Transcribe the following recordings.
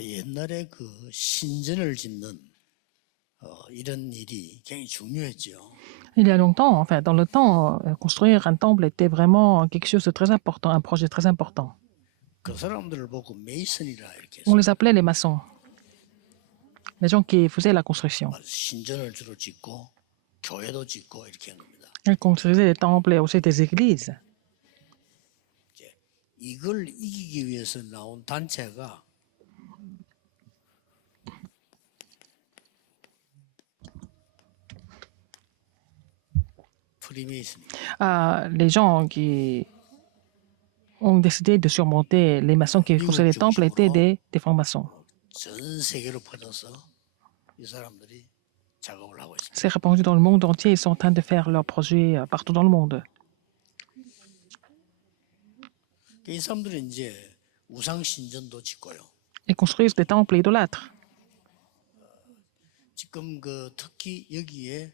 옛날에 그 신전을 짓는 이런 일이 굉장히 중요했죠. Il y a longtemps, enfin, dans le temps, construire un temple était vraiment quelque chose de très important, un projet très important. 그 사람들을 보고 메이슨이라 이렇게 On 해서 les appelait les maçons, les gens qui faisaient la construction. 신전을 주로 짓고 교회도 짓고 이렇게 한 겁니다. Ils construisaient des temples et aussi des églises. 이제 이걸 이기기 위해서 나온 단체가 프리메이슨입니다. Les gens qui ont décidé de surmonter les maçons qui construisaient les temples étaient des francs-maçons. 전 세계로 퍼져서 이 사람들이 작업을 하고 있습니다. C'est répandu dans le monde entier. Ils sont en train de faire leurs projets partout dans le monde. 이 사람들이 이제 우상 신전도 짓고요. Ils construisent des temples idolâtres. 지금 그 특히 여기에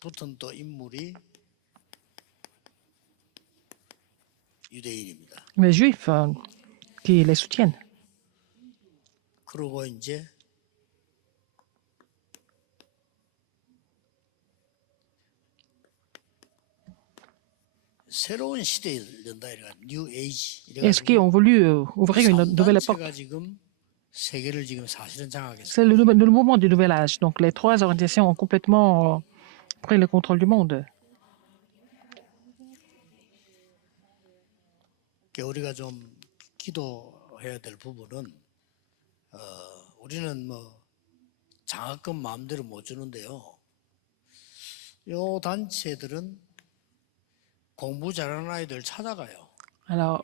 붙은 또 인물이 유대인입니다. Les Juifs qui les soutiennent. 그리고 이제 새로운 시대에 열린다 이래가 뉴 에이지 Et ceux qui ont voulu ouvrir une nouvelle époque. 삼단체가 지금 세계를 지금 사실은 장악했어요. C'est le mouvement du nouvel âge. Donc les trois organisations ont complètement pris le contrôle du monde. 우리가 좀 기도해야 될 부분은 우리는 뭐 장학금 마음대로 못 주는데요. 요 단체들은 공부 잘하는 아이들 찾아가요. Alors,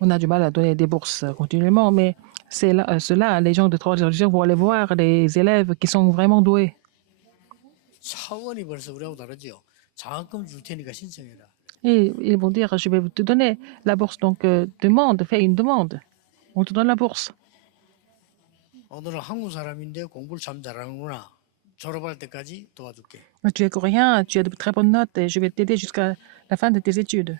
on a du mal à donner des bourses continuellement, mais c'est là, ceux-là, les gens de trois organisations vont aller voir les élèves qui sont vraiment doués. 차원이 벌써 우리하고 다르죠. 장학금 줄 테니까 신청해라. Et ils vont dire, je vais te donner la bourse, donc demande, fais une demande. On te donne la bourse. 너는 한국 사람인데 공부를 참 잘하는구나. 졸업할 때까지 도와줄게. Tu es coréen, tu as de très bonnes notes et je vais t'aider jusqu'à la fin de tes études.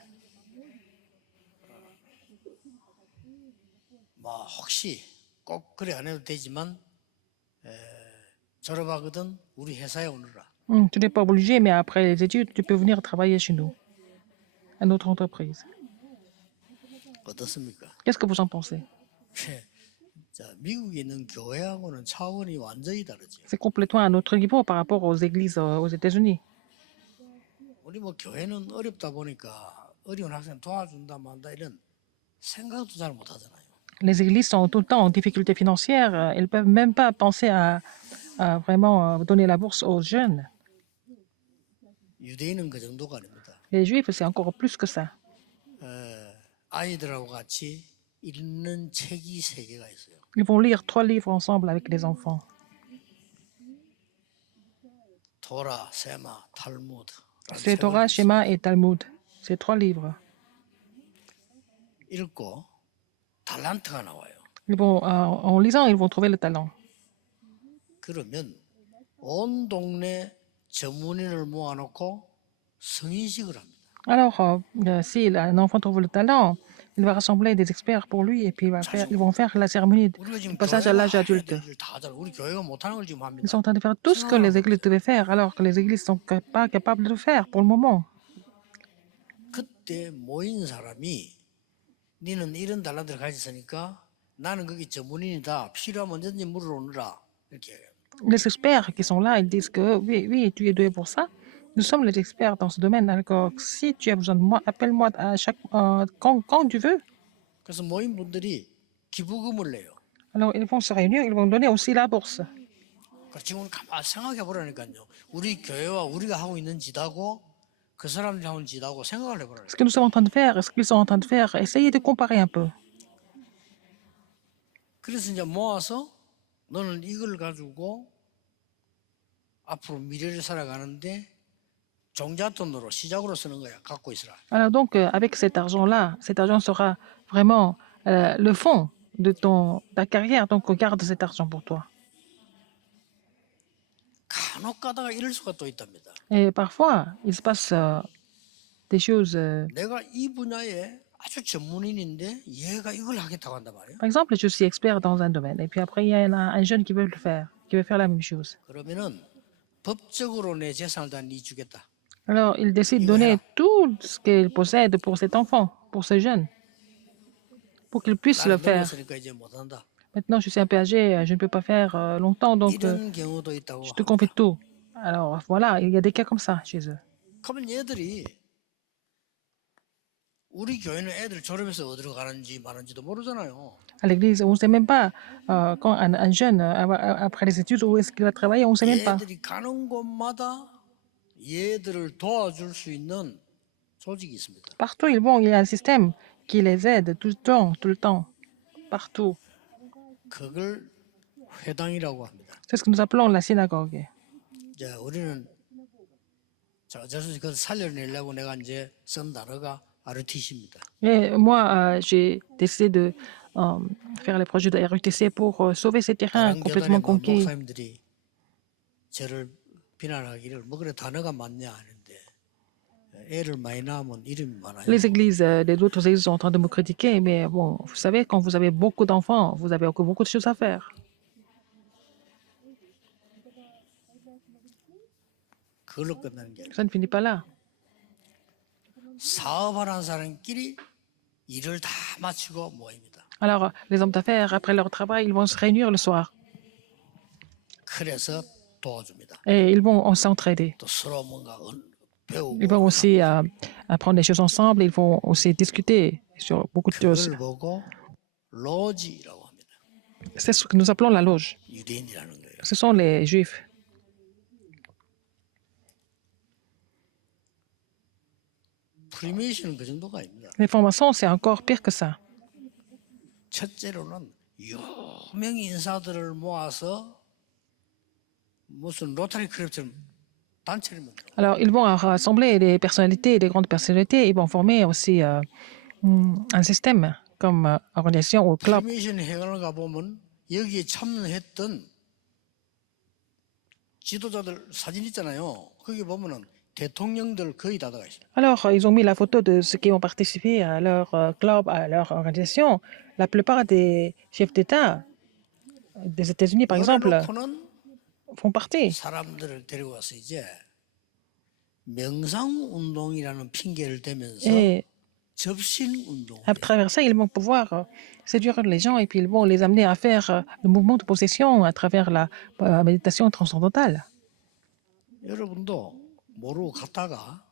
뭐 혹시 꼭 그래 안 해도 되지만 졸업하거든 우리 회사에 오너라. Tu n'es pas obligé, mais après les études, tu peux venir travailler chez nous, à notre entreprise. 어떻습니까? Qu'est-ce que vous en pensez? 자, 미국에 있는 교회하고는 차원이 완전히 다르죠. C'est complètement à notre niveau par rapport aux églises aux États-Unis. 우리 뭐 교회는 어렵다 보니까 어려운 학생 도와준다 만다 이런 생각도 잘 못하잖아요. Les églises sont tout le temps en difficulté financière. Elles ne peuvent même pas penser à vraiment donner la bourse aux jeunes. 유대인은 그 정도가 아닙니다. Les juifs, c'est encore plus que ça. 아이들하고 같이 읽는 책이 세 개가 있어요. Ils vont lire 3 livres ensemble avec les enfants. 토라, 세마, 탈무드. C'est Torah, Shema et Talmud. C'est 3 livres. 읽고 달란트가 나와요. Ils vont, en lisant, ils vont trouver le talent. 그러면 온 동네 전문인을 모아놓고 성인식을 합니다. Alors, si un enfant trouve le talent, il va rassembler des experts pour lui et puis ils vont faire la cérémonie du passage à l'âge adulte. 우리 교회가 못하는 걸 지금 합니다. Ils sont en train de faire tout ce que les églises devaient faire, alors que les églises sont pas capables de le faire pour le moment. 그때 모인 사람이 니는 이런 달란트를 가졌으니까 나는 거기 전문인이다. 필요하면 언제든지 물어오느라 이렇게. Les experts qui sont là, ils disent que oui, oui, tu es doué pour ça. Nous sommes les experts dans ce domaine. Alors, si tu as besoin de moi, appelle-moi à quand tu veux. 그래서 모인 분들이 기부금을 내요. Alors, ils vont se réunir, ils vont donner aussi la bourse. 지금 가만 생각해 보라니까요. 우리 교회와 우리가 하고 있는 짓하고 그 사람들이 하는 짓하고 생각을 해보라니까. Ce que nous sommes en train de faire et ce qu'ils sont en train de faire, essayez de comparer un peu. 그래서 이제 모아서 너는 이걸 가지고 앞으로 미래를 살아가는데 종잣돈으로 시작으로 쓰는 거야. 갖고 있으라. Alors donc, avec cet argent-là, cet argent sera vraiment le fond de ta carrière. Donc, garde cet argent pour toi. 간혹 가다가 이럴 수가 또 있답니다. Et parfois, il se passe des choses 내가 이 분야에 아주 전문인인데 얘가 이걸 하겠다고 한단 말이에요. Par exemple, je suis expert dans un domaine, et puis après, il y a un jeune qui veut le faire, qui veut faire la même chose. 그러면은 법적으로 내 재산을 다 네 주겠다. Alors, il décide de 이거 donner 해라. tout ce qu'il possède pour cet enfant, pour ce jeune, pour qu'il puisse le 나는 faire. 늙었으니까 이제 못한다. Maintenant, je suis un peu âgé, je ne peux pas faire longtemps, donc 이런 경우도 je 있다고 te confie 합니다. tout. Alors, voilà, il y a des cas comme ça chez eux. 그러면 얘들이 우리 교회는 애들 졸업해서 어디로 가는지 마는지도 모르잖아요. À l'église, on ne sait même pas quand un jeune, après les études, où est-ce qu'il va travailler, on ne sait même pas. 얘들이 가는 곳마다 얘들을 도와줄 수 있는 조직이 있습니다. Partout ils vont, il y a un système qui les aide tout le temps, partout. 그걸 회당이라고 합니다. C'est ce que nous appelons la synagogue. 이제 우리는 어쩔 수 없이 그걸 살려내려고 내가 이제 쓴 단어가 RTC입니다. Et moi, j'ai décidé de faire les projets de RUTC pour sauver ces terrains 다른 교단의 complètement conquis. 목사님들이 저를 비난하기를 뭐 그래 단어가 많냐 하는데 애를 많이 낳으면 이름이 많아요. Les églises, les autres églises sont en train de me critiquer, mais bon, vous savez, quand vous avez beaucoup d'enfants, vous avez encore beaucoup de choses à faire. 그걸로 끝나는 게 아니라 Ça ne finit pas là. 사업하는 사람끼리 일을 다 마치고 모입니다. Alors, les hommes d'affaires, après leur travail, ils vont se réunir le soir 그래서 도와줍니다. et ils vont s'entraider. 또 서로 뭔가 Ils 배우고 vont aussi apprendre des choses ensemble, ils vont aussi discuter sur beaucoup de choses. 그걸 보고 로지라고 합니다. C'est ce que nous appelons la loge. 유대인이라는 거예요. Ce sont les juifs. 프리메이션은 그 정도가 아닙니다. Les francs-maçons, c'est encore pire que ça. 첫째로는 유명 인사들을 모아서 무슨 로터리 클럽처럼 단체를 만들어. Alors, ils vont rassembler des personnalités, des grandes personnalités. Ils vont former aussi un système comme organisation ou club. 프리메이션 회관을 가보면 여기에 참여했던 지도자들 사진 있잖아요. 거기 보면은 대통령들 거의 다 들어가 있어요. Alors, ils ont mis la photo de ceux qui ont participé à leur club, à leur organisation. La plupart des chefs d'État des États-Unis, par exemple, 그래놓고는 font partie. 사람들을 데리고 와서 이제 명상운동이라는 핑계를 대면서 Et 접신운동. à travers ça, ils vont pouvoir séduire les gens et puis ils vont les amener à faire le mouvement de possession à travers la méditation transcendantale. 여러분도 모르고 갔다가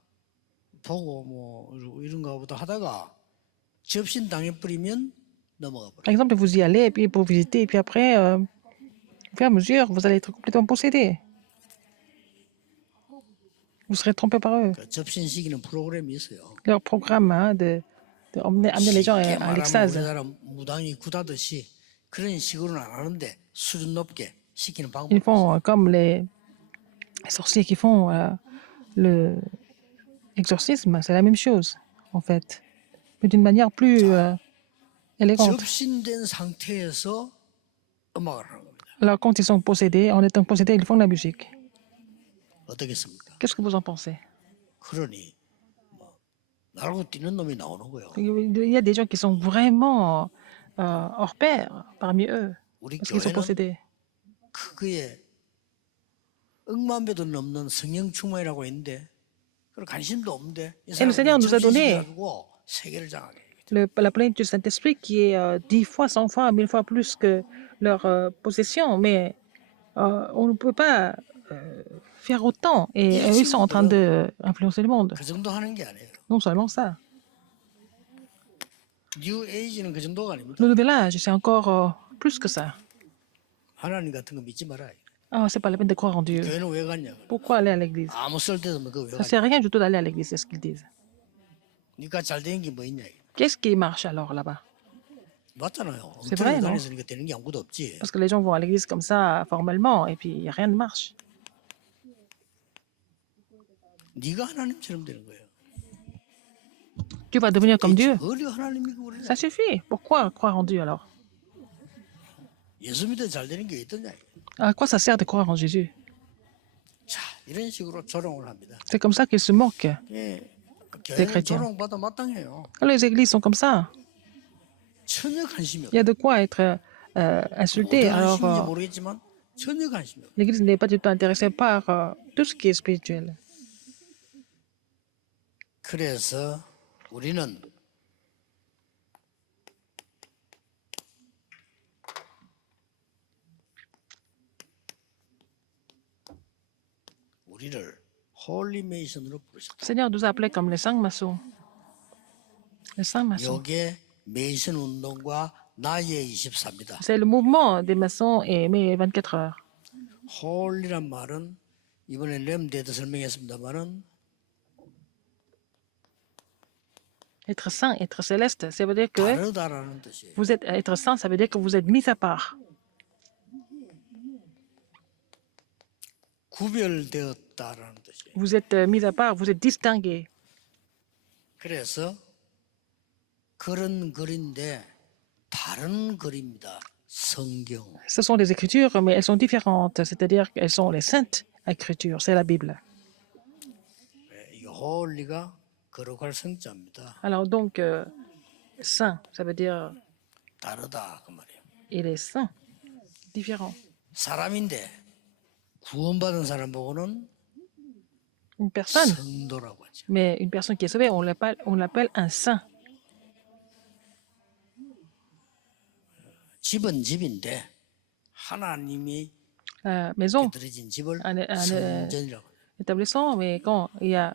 보고 뭐 이런가 보다 하다가 접신 당해버리면 넘어가 버려요. Par exemple, vous y allez et puis pour visiter et puis après, au fur et à mesure, vous allez être complètement possédé. Vous serez trompé par eux. 그 접신시키는 프로그램이 있어요. Leur programme de amener les gens 쉽게 à 말하면 l'extase. 우리나라 무당이 구다듯이 그런 식으로는 안 하는데 수준 높게 시키는 방법. Ils font comme les sorciers qui font le exorcisme, c'est la même chose, en fait, mais d'une manière plus élégante. 접신된 상태에서 음악을 하는 겁니다. Alors, quand ils sont possédés, en étant possédés, ils font de la musique. 어떻겠습니까? Qu'est-ce que vous en pensez? 그러니 뭐 날고 뛰는 놈이 나오는 거예요. Il y a des gens qui sont vraiment hors pair parmi eux, 우리 parce qu'ils sont 교회는 possédés. 그거에 억만 배도 넘는 성령 충만이라고 했는데 그런 관심도 없는데 이 le Seigneur nous a donné 가지고 세계를 장악해. La plénitude du Saint-Esprit qui est 10 fois, 100 fois, 1000 fois plus que leur possession, mais on ne peut pas faire autant. Et eux, ils sont en train d'influencer le monde. 그 정도 하는 게 아니에요. Non seulement ça. 뉴 에이지는 그 정도가 아닙니다. Le nouvel âge, c'est encore plus que ça. 하나님 같은 거 믿지 말아요. Ah, c'est pas la peine de croire en Dieu. 교회는 왜 갔냐? Pourquoi aller à l'église? 아무 쓸데도 없는 그왜 Ça 갔냐? sert à rien du tout d'aller à l'église, c'est ce qu'ils disent. 니가 잘 되는 게 뭐 있냐? Qu'est-ce qui marche alors là-bas? 맞잖아요. C'est vrai, non? 다니니까 되는 게 아무것도 없지. Parce que les gens vont à l'église comme ça, formellement, et puis rien ne marche. 네가 하나님처럼 되는 거예요. Tu vas devenir comme Dieu. 어디 하나님이고 그래? Ça suffit. Pourquoi croire en Dieu alors? 예수 믿어 잘 되는 게 있더냐? À quoi ça sert de croire en Jésus? 자, 이런 식으로 조롱을 합니다. C'est comme ça qu'ils se moquent. 예, des 교회는 chrétiens. 조롱받아 마땅해요. Alors, les églises sont comme ça. 전혀 관심이 Il y a 없어요. de quoi être insulté. 어떠한 Alors, 신인지 모르겠지만 전혀 관심이 없어요. l'Église n'est pas du tout intéressée par tout ce qui est spirituel. 그래서 우리는 우리를 홀리메이션으로 Le 부르셨다. Seigneur nous a appelés comme les cinq maçons. Les cinq maçons. 이게 메이션 운동과 나의 24입니다. C'est le mouvement des maçons et mes 24 heures. 홀리란 말은 이번에 렘데도 설명했습니다만은 Être saint, être céleste, ça veut dire que 다르다라는 뜻이에요. vous êtes être saint, ça veut dire que vous êtes mis à part. 구별되었다라는 뜻이에요. Vous êtes mis à part, vous êtes distingué. 그래서 그런 글인데 다른 글입니다. 성경. Ce sont des écritures, mais elles sont différentes, c'est-à-dire qu'elles sont les saintes écritures, c'est la Bible. 이 홀리가 거룩할 성자입니다. Alors donc, saint, ça veut dire 다르다 그 말이에요. il est saint, différent. 사람인데 구원받은 사람 보고는 Une personne, 성도라고 하죠. mais une personne qui est sauvée, on l'appelle un saint. 집은 집인데 하나님이 Maison, 드려진 집을 un 성전이라고 해요. établissement, mais quand il y a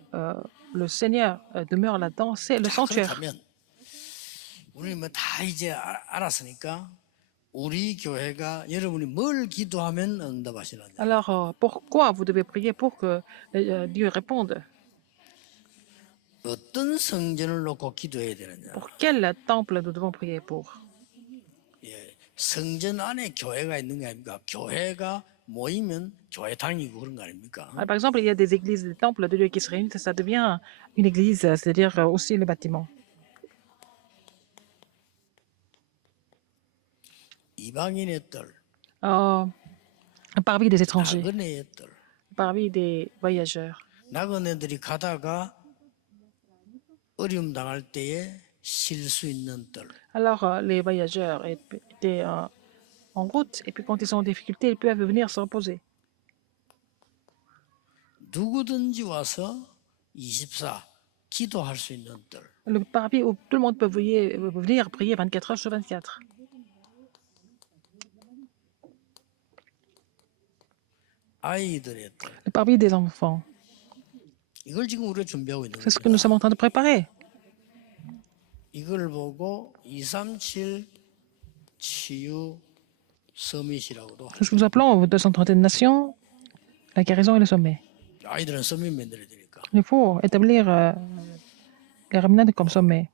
le Seigneur demeure là-dedans, c'est le 자, sanctuaire. 그렇다면 우리 뭐 다 이제 알았으니까 우리 교회가 여러분이 뭘 기도하면 응답하시느냐? Alors, pourquoi vous devez prier pour que Dieu réponde? 어떤 성전을 놓고 기도해야 되느냐? Pour quel temple nous devons prier pour? 예, 성전 안에 교회가 있는 게 아닙니까? 교회가 모이면 교회당이고 그런 거 아닙니까? Par exemple, il y a des églises, des temples de Dieu qui se réunissent, ça devient une église, c'est-à-dire aussi le bâtiment. 이방인의 뜰, Parmi des étrangers, 나그네의 뜰. parmi des voyageurs. 나그네들이 가다가 어려움 당할 때에 쉴 수 있는 뜰. Alors, les voyageurs étaient en route, et puis quand ils sont en difficulté, ils peuvent venir se reposer. 누구든지 와서 24 기도할 수 있는 뜰. Le parvis où tout le monde peut venir prier 24 heures sur 24. 아이들의 뜰. Le parvis des enfants. 이걸 지금 우리가 준비하고 있는 C'est ce que nous 겁니다. sommes en train de préparer. 이걸 보고 237 치유 서밋이라고도 C'est ce que nous appelons 231 nations, la guérison et le sommet. 아이들은 서밋 만들어야 되니까 Il faut établir les remnants comme sommet.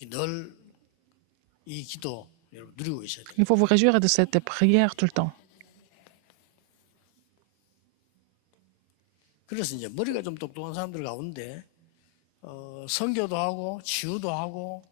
늘 이 기도 여러분 누리고 있어야 돼요. Il faut vous réjouir de cette prière tout le temps. 그래서 이제 머리가 좀 똑똑한 사람들 가운데 선교도 하고 치유도 하고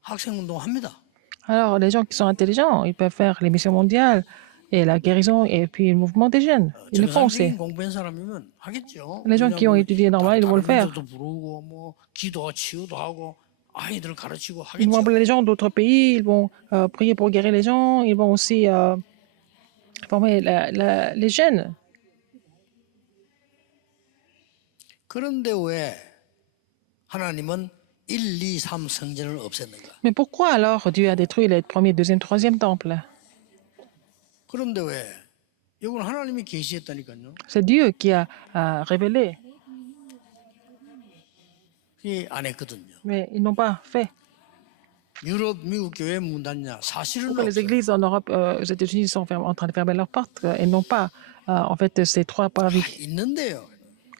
학생운동 합니다. Alors, les gens qui sont intelligents, ils peuvent faire les missions mondiales et la guérison et puis le mouvement des jeunes. Ils le font aussi. 정상적인 공부한 사람이면 하겠죠. Les gens qui ont étudié normal, ils vont le faire. 도 부르고 뭐 기도 치유도 하고 아이들 가르치고 Ils vont 하겠죠. appeler les gens d'autres pays, ils vont prier pour guérir les gens, ils vont aussi former les jeunes. 그런데 왜 하나님은 1, 2, 3 성전을 없앴는가? Mais pourquoi alors Dieu a détruit les premiers, deuxième, troisième temples? 그런데 왜? 이건 하나님이 계시했다니까요. C'est Dieu qui a révélé, 그게 안 했거든요. mais ils n'ont pas fait. 유럽, 미국 교회 문 닫냐? 사실은 Pourquoi les 없어요. églises en Europe, aux États-Unis sont en train de fermer leurs portes et n'ont pas en fait ces trois parvis? 있는데요.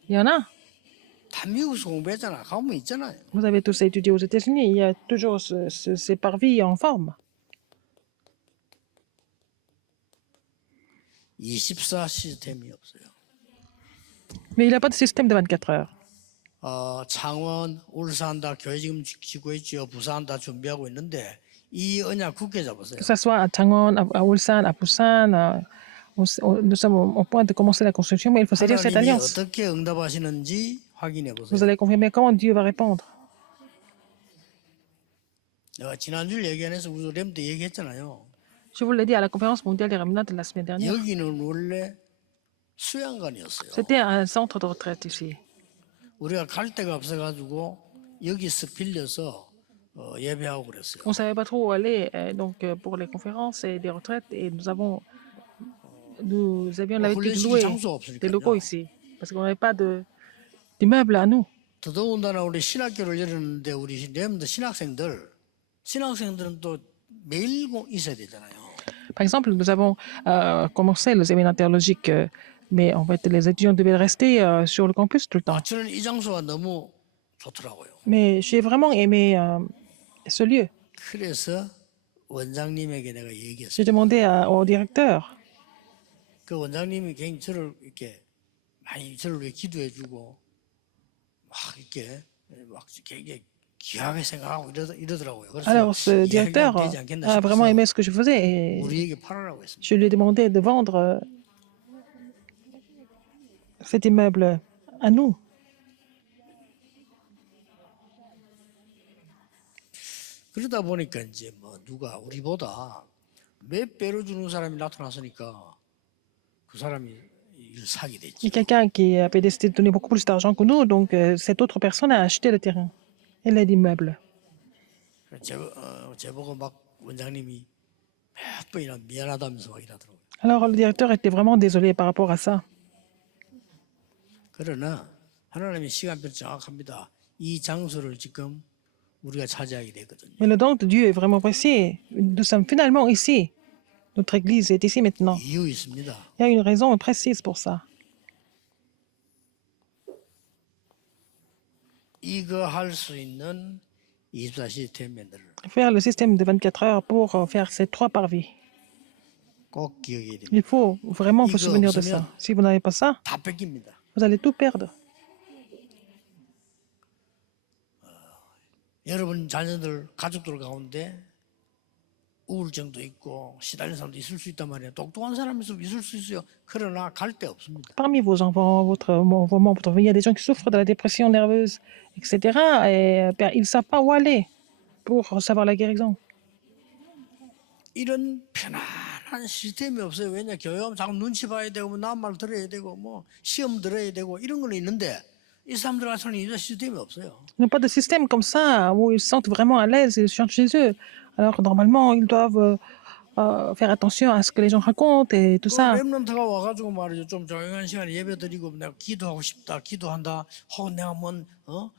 Il y en a. 다 미국에서 공부했잖아. 가면 있잖아요. Vous avez tous étudié aux États-Unis, il y a toujours ces parvis en forme. 24 시스템이 없어요. Mais il n'y a pas de système de 24 heures. 창원, 울산 다 교회 지금 짓고 있죠. 부산 다 준비하고 있는데 이 언약 굳게 잡으세요. Que ce soit à Changon, à Ulsan, à Busan, nous sommes au point de commencer la construction, mais il faut saisir cette 하나님이 alliance. 어떻게 응답하시는지 확인해 Vous 보세요. allez confirmer comment Dieu va répondre. 내가 지난주 얘기 안에서 우리 렘때 얘기했잖아요. Je vous l'ai dit à la conférence mondiale des Remnants de la semaine dernière. 여기는 원래 수양관이었어요. C'était un centre de retraite ici. 우리가 갈 데가 없어가지고 여기서 빌려서 예배하고 그랬어요. On ne savait pas trop où aller donc, pour les conférences et des retraites et nous avions l'habitude de 훈련시킬 louer 장소가 des locaux 없으니까요. ici parce qu'on n'avait pas d'immeuble à nous. 더더군다나 우리 신학교를 열었는데 우리 렘드 신학생들은 또 매일 있어야 되잖아요. Par exemple, nous avons commencé le séminaire théologique, mais en fait, les étudiants devaient rester sur le campus tout le temps. 저는 이 장소가 너무 좋더라고요. Mais j'ai vraiment aimé ce lieu. 그래서 원장님에게 내가 얘기했어요. J'ai demandé au directeur. 그 원장님이 굉장히 저를 이렇게 많이 저를 위해 기도해주고 막 이렇게 막 굉장히 귀하게 생각하고 이러더라고요. 그래서 Alors, ce directeur 이야기가 되지 않겠나 a vraiment 싶어서 aimé ce que je faisais et 우리에게 팔아라고 했습니다. je lui ai demandé de vendre cet immeuble à nous. 그러다 보니까 이제 뭐 누가 우리보다 몇 배로 주는 사람이 나타났으니까 그 사람이 이를 사게 Il y 됐지. a quelqu'un qui avait décidé de donner beaucoup plus d'argent que nous, donc cette autre personne a acheté le terrain et l'immeuble. 제보고 막 원장님이 몇 번이나 미안하다면서 막 이러더라고요. Alors, le directeur était vraiment désolé par rapport à ça. 그러나 하나님의 시간표는 정확합니다. 이 장소를 지금 우리가 차지하게 되거든요. Mais le don de Dieu est vraiment précis. Nous sommes finalement ici. Notre église est ici maintenant. 이유 있습니다. Il y a une raison précise pour ça. 이거 할 수 있는 24시스템 맨들을 Faire le système de 24 heures pour faire ces 3 parvis. 꼭 기억해야 됩니다. Il faut vraiment vous souvenir de ça. Si vous n'avez pas ça, 다 뺏깁니다. vous allez tout perdre. 여러분 자녀들 가족들 가운데 우울증도 있고 시달리는 사람도 있을 수 있단 말이에요. 똑똑한 사람이 있을 수 있어요. 그러나 갈 데 없습니다. Parmi vos enfants, vos membres, il y a des gens qui souffrent de la dépression nerveuse, etc. Et ils ne savent pas où aller pour savoir la guérison. 이런 편안한 시스템이 없어요. 왜냐 교회하면 자꾸 눈치 봐야 되고 뭐 남말 들어야 되고 뭐 시험 들어야 되고 이런 거는 있는데 이 사람들 같은 이런 시스템이 없어요. Ils n'ont pas de système comme ça où ils se sentent vraiment à l'aise, ils chantent chez eux. Alors normalement, ils doivent faire attention à ce que les gens racontent et tout ça. 렘넌트가 와가지고 말이죠. 좀 조용한 시간에 예배드리고 내가 기도하고 싶다, 기도한다. 혹은 내가 뭔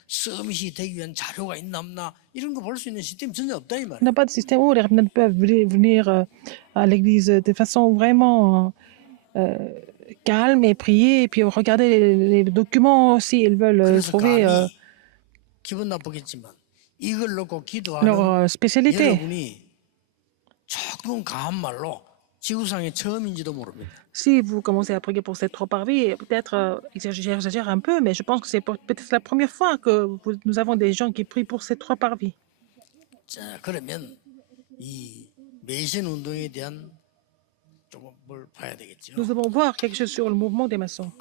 서밋이 되기 위한 자료가 있나 없나 이런 거 볼 수 있는 시스템이 전혀 없다 이 Il 말이에요. n'y a pas de système où les revenants peuvent venir à l'église de façon vraiment calme et prier et puis regarder les documents s'ils veulent 그래서 trouver 감히 기분 나쁘겠지만 이걸 놓고 기도하는 leur spécialité. 여러분이 조금 강한 말로 지구상에 처음인지도 모릅니다. Si vous commencez à prier pour ces 3 parvis, peut-être j'exagère un peu, mais je pense que c'est peut-être la première fois que nous avons des gens qui prient pour ces 3 parvis. 자, 그러면 이 매신 운동에 대한 조금 뭘 봐야 되겠죠. Nous devons voir quelque chose sur le mouvement des maçons.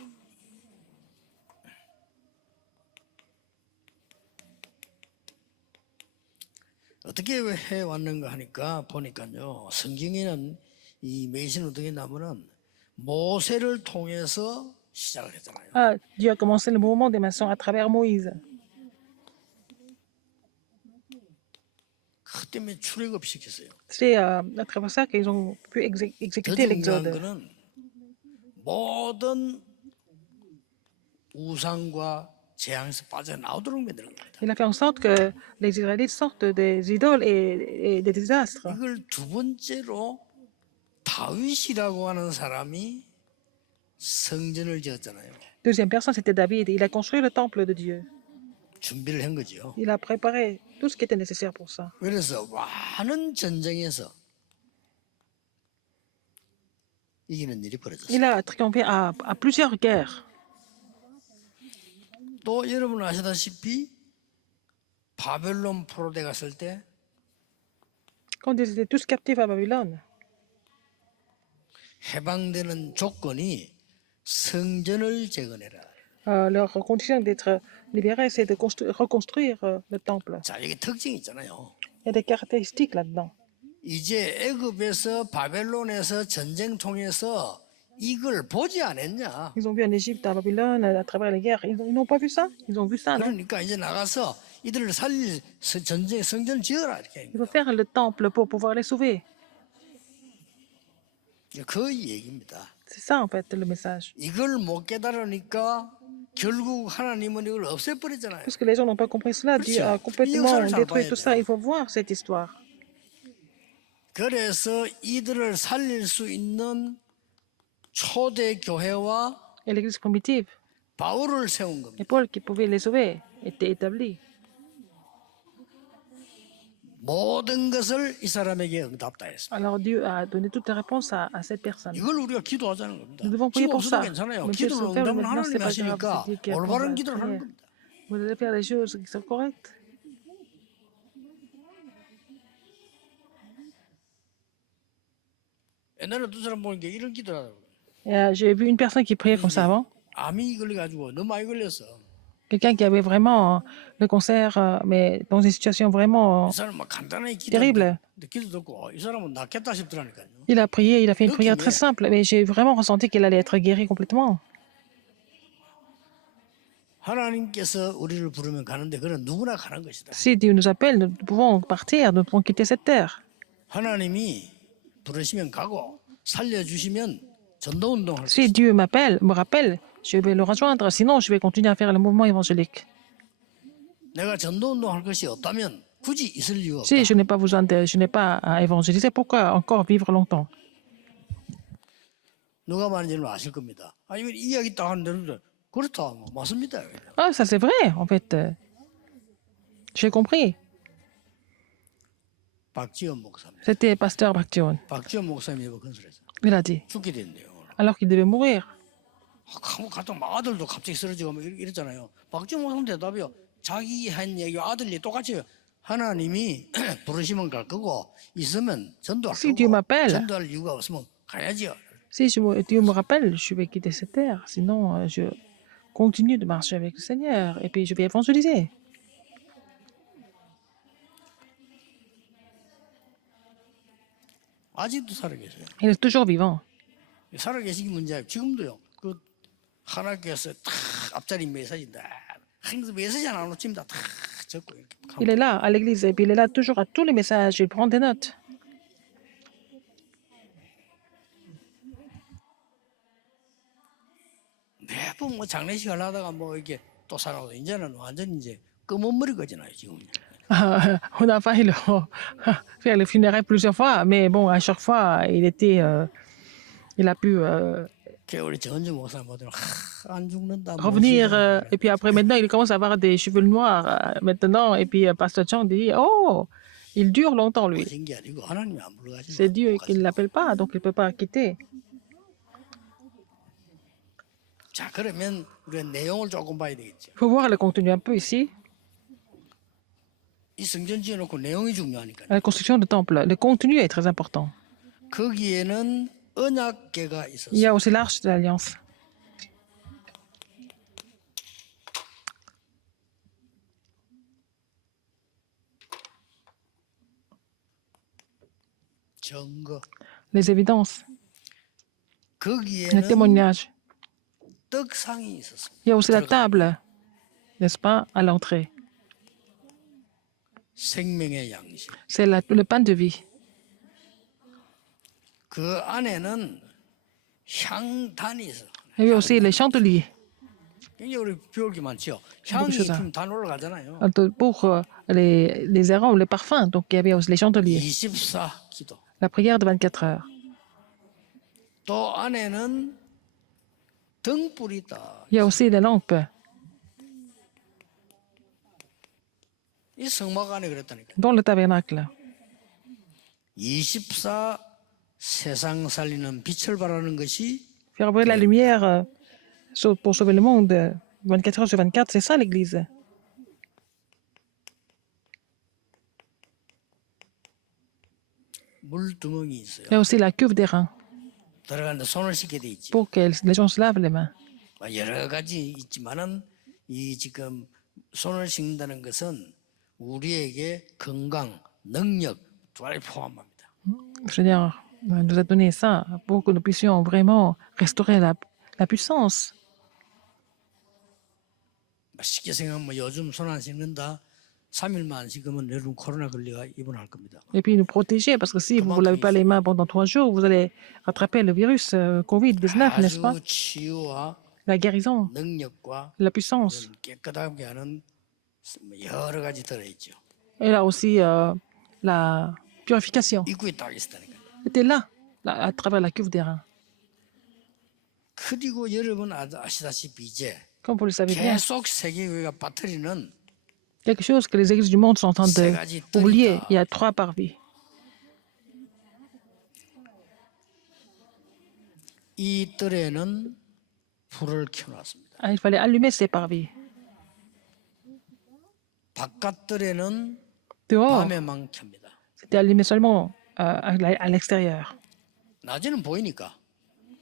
어떻게 해 왔는가 하니까 보니까요. 성경에는 이 매신 운동의 나무는 모세를 통해서 시작을 했잖아요. Ah, Dieu a commencé le mouvement des maçons à travers Moïse. 그 때문에 출애굽 시켰어요. C'est à travers ça qu'ils ont pu 더 exécuter 중요한 l'exode. 거는 모든 우상과 재앙에서 빠져나오도록 만드는 겁니다. Il a fait en sorte que les Israélites sortent des idoles et des désastres. 이걸 두 번째로 다윗이라고 하는 사람이 성전을 지었잖아요. Deuxième personne, c'était David. Il a construit le temple de Dieu. 준비를 한 거죠. Il a préparé tout ce qui était nécessaire pour ça. 그래서 많은 전쟁에서 이기는 일이 벌어졌어요. Il a triomphé à plusieurs guerres. 또 여러분 아시다시피 바벨론 포로대 갔을 때 Quand ils étaient tous captifs à Babylone, 해방되는 조건이 성전을 재건해라. leur condition d'être libérés, c'est de reconstruire le temple. 자, 이게 특징이 있잖아요. Il y a des caractéristiques là-dedans. 이제 애굽에서 바벨론에서 전쟁 통해서 이걸 보지 않았냐? Ils ont vu en Égypte, à Babylone, à travers les guerres. Ils n'ont pas vu ça? Ils ont vu ça, non? 그러니까 이제 나가서 이들을 살릴 전쟁 성전 지어라 이렇게. Il faut faire le temple pour pouvoir les sauver. 그 얘기입니다. C'est ça, en fait, le message. 이걸 못 깨달으니까 결국 하나님은 이걸 없애버리잖아요. Puisque les gens n'ont pas compris cela, Dieu a complètement détruit tout ça. Il faut voir cette histoire. 그래서 이들을 살릴 수 있는 초대 교회와 Et l'église primitive, 바울을 세운 겁니다. et Paul qui pouvait les sauver, était établi. 모든 것을 이 사람에게 응답다 했습니다. Alors Dieu a donné toutes les réponses à cette personne. 이걸 우리가 기도하자는 겁니다. Nous devons prier 지금 pour 없어도 ça. 괜찮아요. Mais 기도를 Dieu se fait 응답은 maintenant, c'est 하나님이 pas grave. 하시니까 C'est Dieu qui 올바른 répond à 기도를 la 하는 prière. 겁니다. Vous devez faire des choses qui sont correctes. 옛날에 두 사람 보니까 이런 기도를 하더라고요. Et, j'ai vu une personne qui priait comme ça avant. 암이 걸려가지고 너무 많이 걸렸어. Quelqu'un qui avait vraiment le cancer, mais dans une situation vraiment 이 사람 막 간단하게 terrible. 기도 듣고 이 사람은 낫겠다 싶더라니까요. Il a prié, il a fait une prière très simple, mais j'ai vraiment ressenti qu'il allait être guéri complètement. 하나님께서 우리를 부르면 가는데 그는 누구나 가는 것이다. Si Dieu nous appelle, nous pouvons partir, nous pouvons quitter cette terre. 하나님이 부르시면 가고 살려주시면 전도운동할 Si 것이다. Dieu m'appelle, me rappelle, je vais le rejoindre, sinon je vais continuer à faire le mouvement évangélique. 내가 전도운동할 것이 없다면 굳이 있을 이유가 없다. Si je n'ai pas besoin de, je n'ai pas à évangéliser, pourquoi encore vivre longtemps? 누가 말하는지는 아실 겁니다. 아니면 이야기 딱 하는데도 그렇다, 맞습니다. Ah, ça c'est vrai, en fait. J'ai compris. 박지원 목사입니다. C'était pasteur Bhaktion. 박지원 목사님이 건설했어요. Il a dit, 죽게 된대요. alors qu'il devait mourir. 가끔 아들도 갑자기 쓰러지고 막 이랬잖아요. 박지원 목사님 대답이요. 자기 한 얘기 아들이 똑같이 하나님이 부르시면 갈 거고 있으면 전도할 Si Dieu 거고 m'appelle, 전도할 이유가 없으면 가야지요. si Dieu me rappelle, je vais quitter cette terre. Sinon, je continue de marcher avec le Seigneur et puis je vais évangéliser. 아직도 살아계세요. Il est toujours vivant. 살아계시기 문제예요. 지금도요. 그 하나님께서 탁 앞자리 메시지다. 항상 메시지 안 하고 지금 다 적고 이렇게. Il est là à l'église et puis il est là toujours à tous les messages. Il prend des notes. 매번 뭐 장례식 하려다가 뭐 이렇게 또 살아도 이제는 완전 이제 검은 머리 거잖아요 지금. On a failli faire les funérailles plusieurs fois, mais bon, à chaque fois, il a pu 우리 정은주 목사님들 안 죽는다. revenir. Et puis après, maintenant, il commence à avoir des cheveux noirs maintenant. Et puis, Pasteur Chang dit, oh, il dure longtemps, lui. 게 아니고 하나님이 안 불러가지고. C'est Dieu qui ne l'appelle pas, donc il ne peut pas quitter. 자 그러면 우리가 내용을 조금 봐야 되겠죠. Il faut voir le contenu un peu ici. 이 성전 지어놓고 내용이 중요하니까. La construction du temple, le contenu est très important. 거기에는 언약궤가 Il y 있었어요. a aussi l'arche de l'Alliance. 증거. Les évidences, les 거기에는 témoignages. 떡상이 있었어요. Il y a aussi la table, n'est-ce pas, à l'entrée. 생명의 양식. C'est le pain de vie. 그 안에는 향단이 있어. Il y a aussi les chandeliers. 굉장히 우리 배울 게 많죠. 향이 choses, 지금 단 올라가잖아요. Pour les arômes, les parfums. Donc, il y avait aussi les chandeliers. 24 기도. La prière de 24 heures. 또 안에는 등불이 있다. Il y a aussi des lampes. 이 성막 안에 그랬다니까. Dans le tabernacle. 24 세상 살리는 빛을 발하는 것이 Faire briller la lumière pour sauver le monde 24 heures sur 24, c'est ça l'Église. 물두멍이 있어요. Il y a aussi la cuve des reins 들어가는데 손을 씻게 돼 있지. pour que les gens se lavent les mains. 여러 가지 있지만은 이 지금 손을 씻는다는 것은 우리에게 건강, 능력 두 가지 포함합니다. Le Seigneur nous a donné ça pour que nous puissions vraiment restaurer la puissance. 쉽게 생각하면 요즘 손 안 씻는다. 3일만 안 씻으면 여러분 코로나 걸려 입원할 겁니다. Et puis nous protéger, parce que si vous ne lavez pas les mains pendant 3 jours, vous allez attraper le virus Covid-19, n'est-ce pas? 아주 치유와 La guérison, 능력과 la puissance. 이런 깨끗하게 하는 여러 가지 들어있죠. Et là aussi, la purification. 입구에 딱 있다니까. C'était là, à travers la cuve des reins. 그리고 여러분 아시다시피 이제 Comme vous le savez bien, 계속 세계교회가 빠뜨리는 quelque chose que les églises du monde sont en train d'oublier. Il y a 3 parvis. 이 뜰에는 불을 켜놨습니다. Ah, il fallait allumer ces parvis. 바깥 뜰에는 Dehors, 밤에만 켭니다. c'était allumé seulement à l'extérieur. 낮에는 보이니까.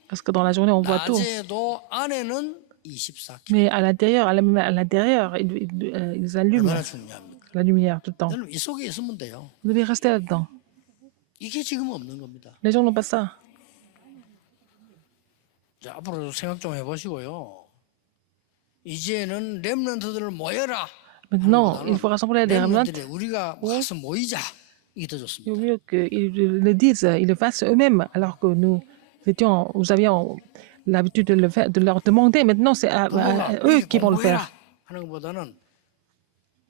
Parce que dans la journée, on voit tout. 낮에도 안에는 24K. Mais à l'intérieur, ils allument 얼마나 중요합니까? la lumière tout le temps. 여러분 이 속에 있으면 돼요. Vous devez rester là-dedans. 이게 지금 없는 겁니다. Les gens n'ont pas ça. 자, 앞으로 생각 좀 해보시고요. 이제는 렘넌트들을 모여라. Maintenant, il faut rassembler les remnants. 렘넌트들이 우리가 와서 모이자. 이게 더 Il 좋습니다. vaut mieux qu'ils le disent, ils le fassent eux-mêmes, alors que nous avions l'habitude de le faire, de leur demander. Maintenant, c'est à eux qui vont le faire. 하는 것보다는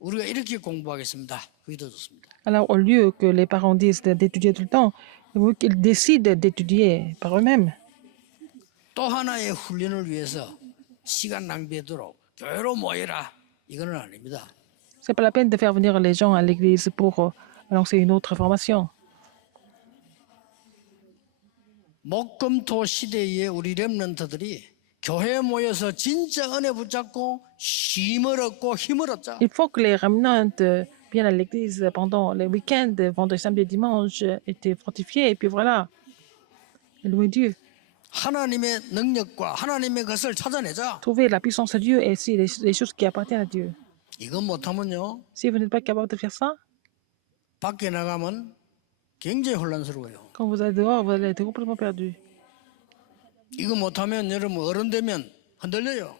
우리가 이렇게 공부하겠습니다. 그게 더 좋습니다. Alors, au lieu que les parents disent d'étudier tout le temps, il vaut qu'ils décident d'étudier par eux-mêmes. 또 하나의 훈련을 위해서 시간 낭비하도록 교회로 모여라. 이거는 아닙니다. C'est pas la peine de faire venir les gens à l'église pour lancer une autre formation. 목금토 시대에 우리 렘넌트들이 교회에 모여서 진짜 은혜 붙잡고 쉼을 얻고 힘을 얻자. Il faut que les remnants viennent à l'église pendant les week-ends, vendredi, samedi, dimanche, étaient fortifiés. Et puis voilà, louez Dieu. 하나님의 능력과 하나님의 것을 찾아내자. Trouver la puissance de Dieu et aussi les choses qui appartiennent à Dieu. 이건 못하면요. Si vous n'êtes pas capable de faire ça, 밖에 나가면 굉장히 혼란스러워요. quand vous êtes dehors, vous allez être complètement perdu. 이거 못하면 여러분 어른 되면 흔들려요.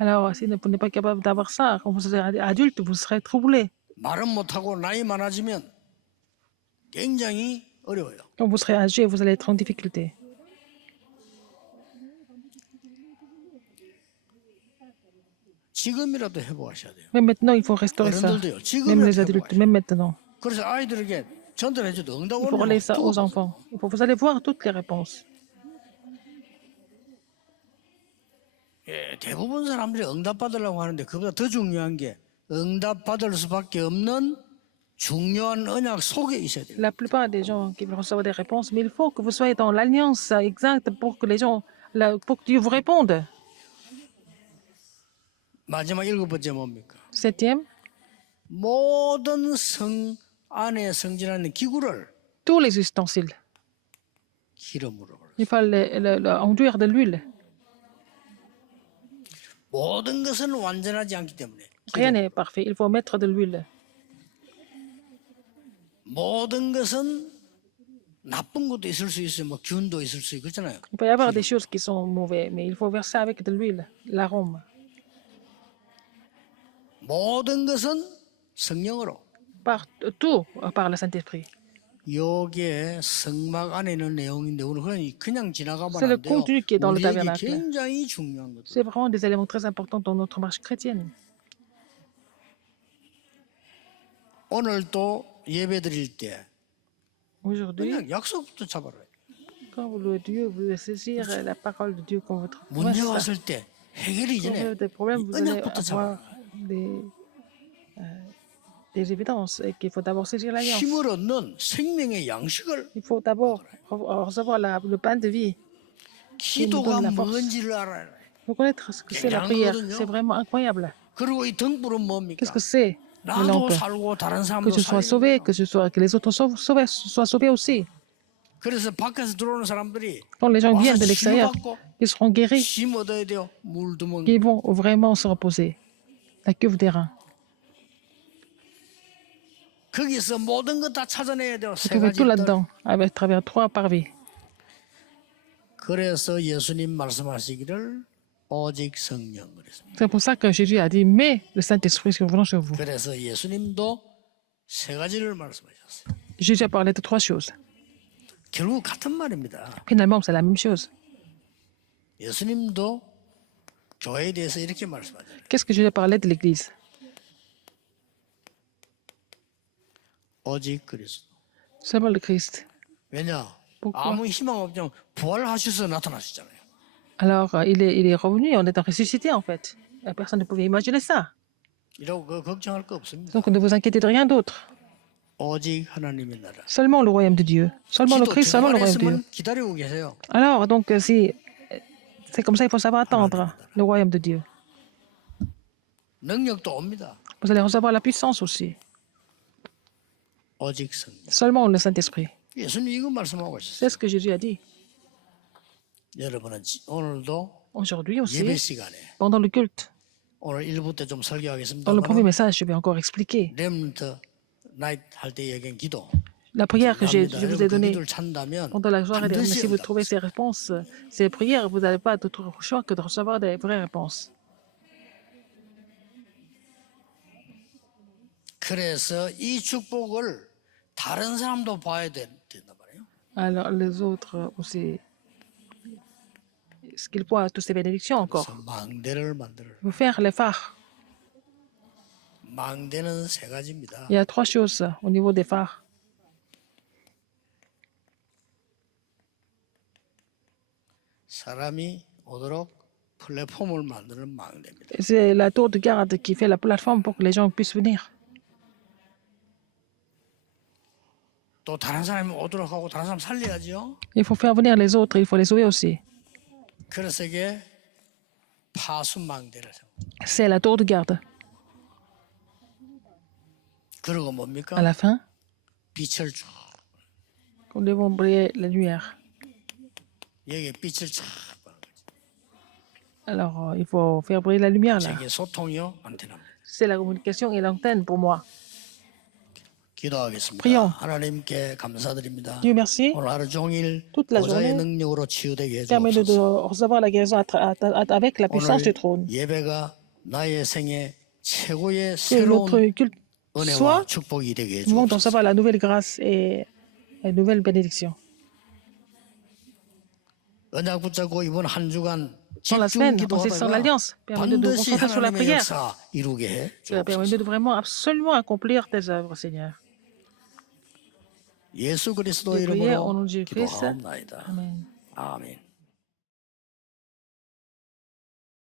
Alors, si vous n'êtes pas capable d'avoir ça, quand vous serez adulte, vous serez troublé. 말은 못하고 나이 많아지면 굉장히 어려워요. Quand vous serez âgé, vous allez être en difficulté. 지금이라도 해보셔야 돼요. Mais maintenant, il faut restaurer ça. 어른들도요. Même les 지금이라도 adultes, 해보셔야 même 돼요. maintenant. 그래서 아이들에게 전달해줘도 응답 Il faut relayer ça aux enfants. Vous allez voir toutes les réponses. 예, 대부분 사람들이 응답 받으려고 하는데 그보다 더 중요한 게 응답 받을 수밖에 없는 중요한 언약 속에 있어야 돼요. La plupart des gens qui veulent recevoir des réponses, mais il faut que vous soyez dans l'alliance exacte pour que les gens, pour que Dieu vous réponde. 마지막 7번째 뭡니까? Septième, 모든 성 안에 성질하는 기구를 tous les ustensiles. 기름으로. Il faut enduire de l'huile. 모든 것은 완전하지 않기 때문에 Rien n'est parfait. Il faut mettre de l'huile. 모든 것은 나쁜 것도 있을 수 있어요. 뭐 균도 있을 수 있고 그렇잖아요. Il peut y avoir des choses qui sont mauvaises, mais il faut verser avec de l'huile, l'arôme. 모든 것은 성령으로. Tout par le Saint-Esprit. 요게 성막 안에 있는 내용인데 우리는 그냥 지나가면 C'est le 안 돼요. contenu qui est dans le 우리에게 tabernacle. 굉장히 중요한 것들. C'est vraiment des éléments très importants dans notre marche chrétienne. 오늘 또 예배 드릴 때 Aujourd'hui, 그냥 약속부터 잡아라. quand vous louez Dieu, vous devez saisir la parole de Dieu comme votre 문제 promesse. 왔을 때 해결이 Quand vous 전에 avez des problèmes, vous allez 언약부터 잡아라. avoir des évidences et qu'il faut d'abord saisir l'alliance. 힘을 얻는 생명의 양식을 Il faut d'abord recevoir le pain de vie. 기도가 la force. 뭔지를 알아야 돼. Il faut connaître ce que c'est la prière. C'est vraiment incroyable. 그리고 이 등불은 뭡니까? Qu'est-ce que c'est, les 나도 lampes? 살고 다른 Que 사람도 je sois 살고 sauvé, que les autres soient sauvés aussi. 그래서 밖에서 들어오는 사람들이 Quand les gens 와서 viennent de l'extérieur, 치유받고 ils seront guéris, 쉼 얻어야 돼요. 물두멍. ils vont vraiment se reposer. La cuve des reins. 거기서 모든 것 다 찾아내야 돼요. 세 Trouver 가지 tout 뜰. là-dedans, avec travers 3 parvis. 그래서 예수님 말씀하시기를 오직 성령 그랬습니다. C'est pour ça que Jésus a dit, mais le Saint-Esprit est venant sur vous. 그래서 예수님도 세 가지를 말씀하셨어요. Jésus a parlé de 3 choses. 결국 같은 말입니다. Finalement, c'est la même chose. 예수님도 교회에 대해서 이렇게 말씀하잖아요. Qu'est-ce que Jésus a parlé de l'Église? 오직 그리스도. Seulement le Christ. 왜냐? pourquoi? 아무 희망 없죠. 부활하셔서 나타나셨잖아요. Alors, il est revenu en étant ressuscité, en fait. Personne ne pouvait imaginer ça. 이러고 걱정할 거 없습니다. Donc, ne vous inquiétez de rien d'autre. 오직 하나님의 나라. Seulement le royaume de Dieu. Seulement le 기도 Christ, seulement le royaume de Dieu. 들어가셨으면 기다리고 계세요. Alors, donc, si c'est comme ça, il faut savoir attendre le royaume de Dieu. 능력도 옵니다. Vous allez recevoir la puissance aussi. 오직 성령. Seulement le Saint-Esprit. 예수님 이거 말씀하고 있었어요. C'est ce que Jésus a dit. 여러분은 오늘도 Aujourd'hui aussi, 예배 시간에 pendant le culte, 오늘 1부 때 좀 설교하겠습니다. dans le premier message, je vais encore expliquer. 렘넌트 나이트 할 때 얘기한 기도. La prière que je vous ai 그 donnée 기도를 찾는다면 pendant la soirée dernière, 반드시 si vous 응답. trouvez ces réponses, ces prières, vous n'avez pas d'autre choix que de recevoir des vraies réponses. 그래서 이 축복을 다른 사람도 봐야 된단 말이에요. Alors les autres aussi, ce qu'ils voient toutes ces bénédictions encore. 그래서 망대를 만들. Il faut faire les phares. 망대는 세 가지입니다. Il y a 3 choses au niveau des phares. 사람이 오도록 플랫폼을 만드는 망대입니다. Et c'est la tour de garde qui fait la plateforme pour que les gens puissent venir. 또 다른 사람이 오도록 하고 다른 사람 살려야죠. Il faut faire venir les autres, il faut les sauver aussi. 그래서 이게 파수망대를 세워. C'est la tour de garde. 그리고 À 뭡니까? la fin, 빛을 쭉 nous devons briller la lumière. 여기 빛을 쫙 받는 거지. Alors, il faut faire briller la lumière là. 저게 소통이요 안테나. C'est la communication et l'antenne pour moi. 기도하겠습니다. Prions. 하나님께 감사드립니다. Dieu merci. 오늘 하루 종일 Toute la 보좌의 journée, 능력으로 치유되게 Permets-nous de 해주옵소서. recevoir la guérison avec la puissance du 오늘 trône. 예배가 나의 생애 최고의 Que notre 새로운 culte 은혜와 soit 축복이 되게 le moment de 해주옵소서. recevoir la nouvelle grâce et la nouvelle bénédiction. 언약 붙잡고 이번 한 주간 Dans la 집중 semaine, consistant 기도하다가 l'alliance, permets-nous de 반드시 concentrer sur la 하나님의 prière. 역사 이루게 해 Cela permet 주옵소서. de vraiment absolument accomplir tes œuvres, Seigneur. 예수 그리스도 Je prie au 이름으로 nom de Jésus Christ. 기도하옵나이다. Amen. 아멘.